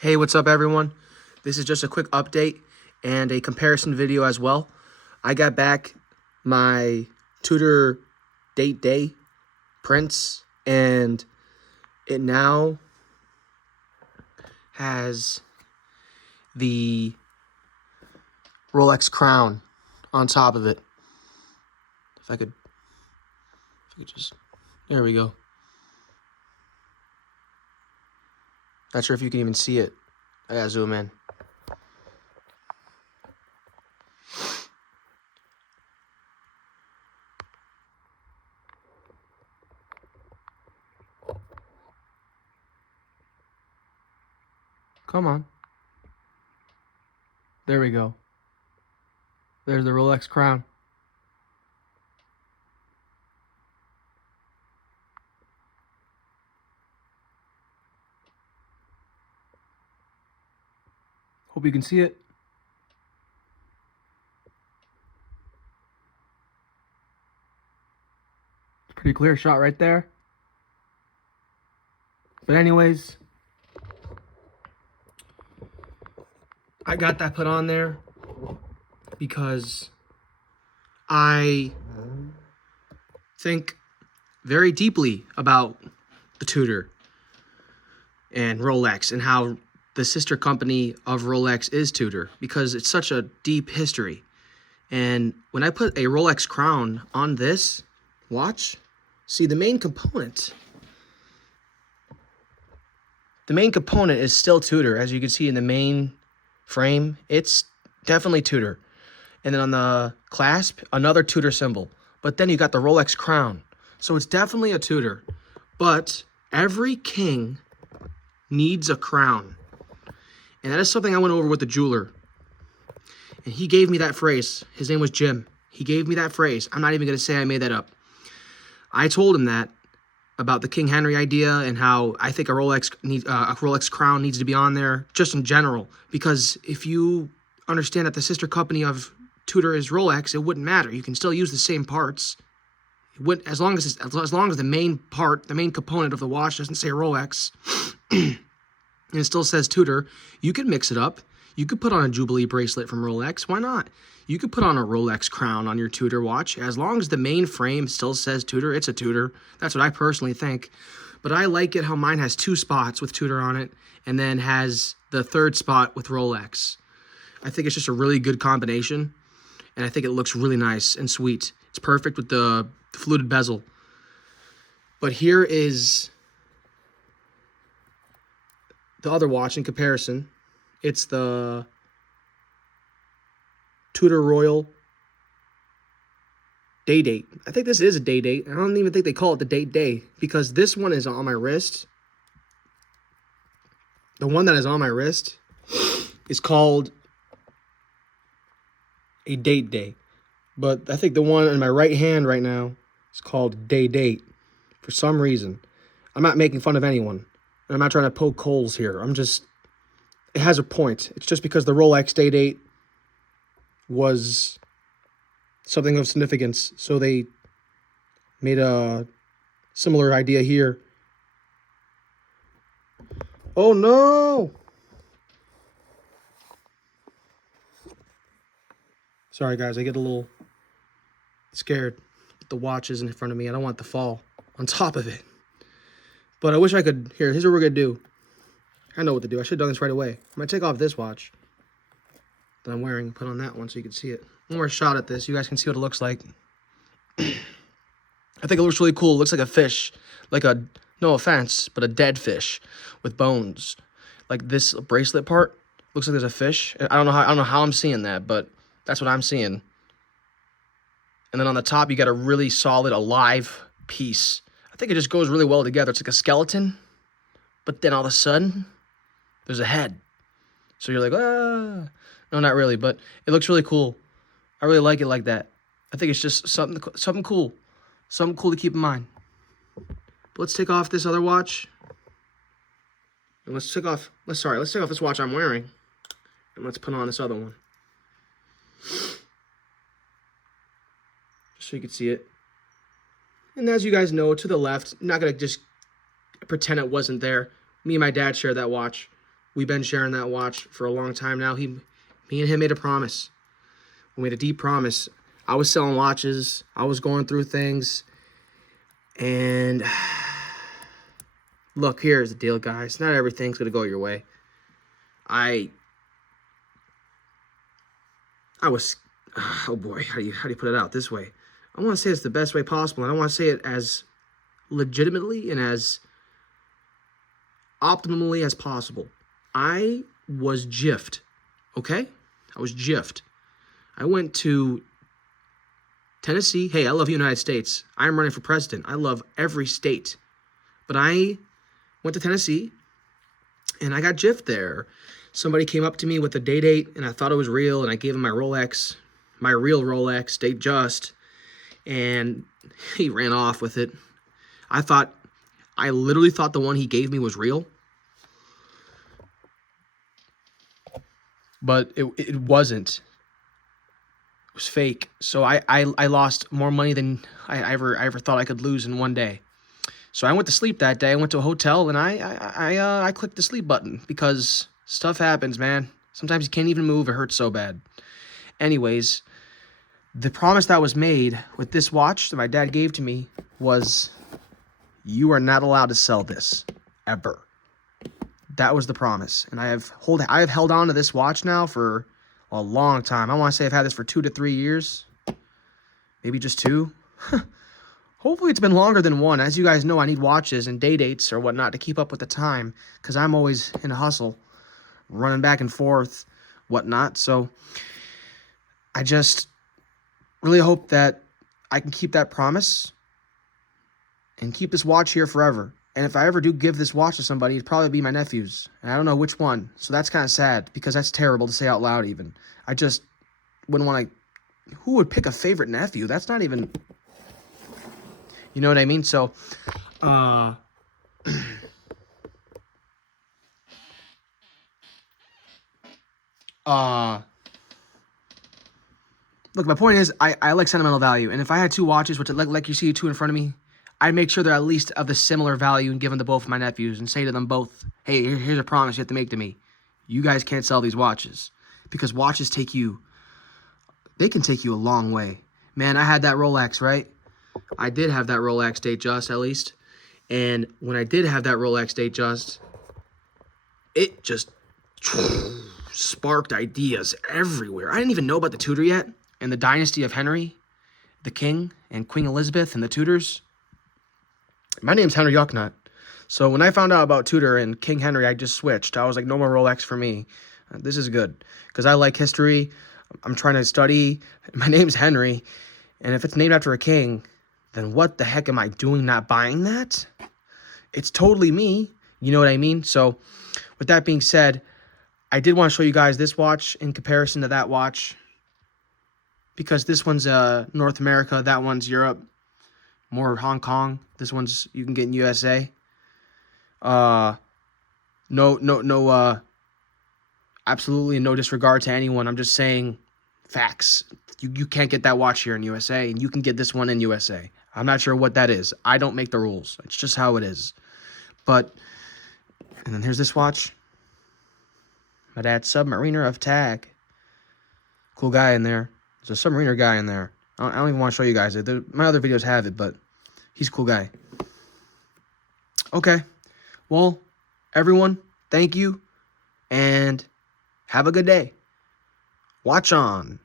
Hey, what's up everyone? This is just a quick update and a comparison video as well. I got back my Tudor date day prints and it now has the Rolex crown on top of it. If I could just, there we go. Not sure if you can even see it. I gotta zoom in. Come on. There we go. There's the Rolex crown. Hope you can see it. Pretty clear shot right there. But anyways, I got that put on there because I think very deeply about the Tudor and Rolex and how the sister company of Rolex is Tudor, because it's such a deep history. And when I put a Rolex crown on this watch, see the main component is still Tudor. As you can see in the main frame, it's definitely Tudor. And then on the clasp, another Tudor symbol. But then you got the Rolex crown. So it's definitely a Tudor. But every king needs a crown. And that is something I went over with the jeweler. And he gave me that phrase. His name was Jim. He gave me that phrase. I'm not even going to say I made that up. I told him that about the King Henry idea and how I think a Rolex crown needs to be on there, just in general. Because if you understand that the sister company of Tudor is Rolex, it wouldn't matter. You can still use the same parts. It would, as long as the main part, the main component of the watch doesn't say Rolex, and it still says Tudor, you could mix it up. You could put on a Jubilee bracelet from Rolex. Why not? You could put on a Rolex crown on your Tudor watch. As long as the main frame still says Tudor, it's a Tudor. That's what I personally think. But I like it how mine has 2 spots with Tudor on it and then has the 3rd spot with Rolex. I think it's just a really good combination, and I think it looks really nice and sweet. It's perfect with the fluted bezel. But here is the other watch in comparison. It's the Tudor Royal Day Date. I think this is a day date. I don't even think they call it the date day, because this one is on my wrist. The one that is on my wrist is called a date day. But I think the one in my right hand right now is called day date for some reason. I'm not making fun of anyone. I'm not trying to poke holes here. It has a point. It's just because the Rolex day date was something of significance, so they made a similar idea here. Oh no! Sorry guys, I get a little scared. The watch is in front of me. I don't want it to fall on top of it. But I wish I could. Here's what we're gonna do. I know what to do. I should have done this right away. I'm gonna take off this watch that I'm wearing, put on that one so you can see it. One more shot at this. You guys can see what it looks like. I think it looks really cool. It looks like a fish. Like a, no offense, but a dead fish with bones. Like this bracelet part looks like there's a fish. I don't know how I'm seeing that, but that's what I'm seeing. And then on the top, you got a really solid, alive piece. I think it just goes really well together. It's like a skeleton, but then all of a sudden, there's a head. So you're like, ah. No, not really, but it looks really cool. I really like it like that. I think it's just something cool. Something cool to keep in mind. But let's take off this other watch. And let's take off this watch I'm wearing. And let's put on this other one. Just so you can see it. And as you guys know, to the left, I'm not going to just pretend it wasn't there. Me and my dad share that watch. We've been sharing that watch for a long time now. Me and him made a promise. We made a deep promise. I was selling watches. I was going through things. And look, here's the deal, guys. Not everything's going to go your way. I was, oh boy, how do you put it out this way? I want to say it's the best way possible. I don't want to say it as legitimately and as optimally as possible. I was jiffed, okay? I was jiffed. I went to Tennessee. Hey, I love the United States. I'm running for president. I love every state. But I went to Tennessee, and I got jiffed there. Somebody came up to me with a date, and I thought it was real, and I gave him my Rolex, my real Rolex, Datejust, and he ran off with it. I literally thought the one he gave me was real. But it wasn't. It was fake. So I lost more money than I ever thought I could lose in one day. So I went to sleep that day. I went to a hotel, and I clicked the sleep button because stuff happens, man. Sometimes you can't even move. It hurts so bad. Anyways, the promise that was made with this watch that my dad gave to me was, you are not allowed to sell this ever. That was the promise. And I have held on to this watch now for a long time. I want to say I've had this for 2 to 3 years. Maybe just 2. Hopefully it's been longer than 1. As you guys know, I need watches and dates or whatnot to keep up with the time, because I'm always in a hustle, running back and forth, whatnot. So I just really hope that I can keep that promise and keep this watch here forever. And if I ever do give this watch to somebody, it'd probably be my nephew's. And I don't know which one. So that's kind of sad, because that's terrible to say out loud even. I just wouldn't want to... Who would pick a favorite nephew? That's not even... You know what I mean? So, look, my point is, I like sentimental value. And if I had 2 watches, which like you see 2 in front of me, I'd make sure they're at least of the similar value and give them to both of my nephews and say to them both, hey, here's a promise you have to make to me. You guys can't sell these watches, because watches they can take you a long way. Man, I had that Rolex, right? I did have that Rolex Datejust, at least. And when I did have that Rolex Datejust, it just sparked ideas everywhere. I didn't even know about the Tudor yet, and the dynasty of Henry, the King, and Queen Elizabeth, and the Tudors. My name's Henry Yucknut. So when I found out about Tudor and King Henry, I just switched. I was like, no more Rolex for me. This is good, because I like history. I'm trying to study. My name's Henry, and if it's named after a king, then what the heck am I doing not buying that? It's totally me. You know what I mean? So with that being said, I did want to show you guys this watch in comparison to that watch, because this one's North America, that one's Europe, more Hong Kong. This one's you can get in USA. Absolutely no disregard to anyone. I'm just saying facts. You can't get that watch here in USA, and you can get this one in USA. I'm not sure what that is. I don't make the rules. It's just how it is. But, and then here's this watch. My dad's Submariner of Tag. Cool guy in there. There's a Submariner guy in there. I don't even want to show you guys it. My other videos have it, but he's a cool guy. Okay. Well, everyone, thank you, and have a good day. Watch on.